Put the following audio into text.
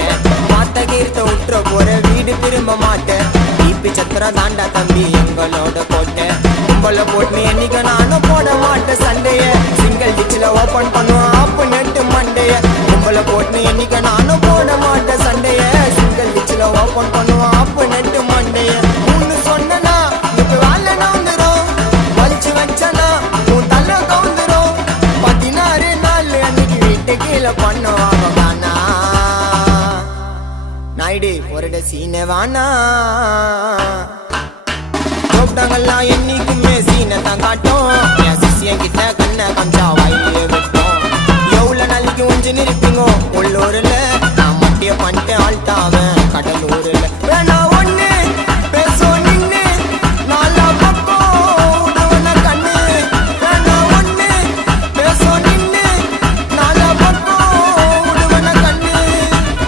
மாட்டேன். மாத்த கீர்த்த உற்ற போற வீடு திரும்ப மாட்டேன். டிபி சத்திரம் தாண்டா தம்பி எங்களோட கோட்டை. கும்பல போட்டு என்னைக்கு நானும் போட மாட்டேன் சண்டைய. சிங்கிள் டிச்சில ஓபன் பண்ணுவோம் ஆப்பு நெட்டு மண்டைய. கும்பல போட்டு என்னைக்கு நானும் போட மாட்டேன் சண்டைய. சிங்கிள் டிச்சில ஓபன் பண்ணுவோம் ஆப்பு நெட்டு மண்டைய. ஒன்னு சொன்னா இப்ப வேலை நவுந்துரும். வலிச்சு வச்சனா உன் தலை கவுந்துரும். 16 நாள் அன்னைக்கு வீட்டு கீழே பண்ணுவாங்க காணா. நாயுடு ஒரு சீனை வானா. கூப்பிட்டாங்கல்லாம் என்னைக்குமே சீனை தான் காட்டும். என் சிசியன் கிட்ட கண்ணை கம்சா வாயிலே விட்டோம். எவ்வளவு நாளைக்கு ஒஞ்சு நிற்பீங்க உள்ளூர்ல.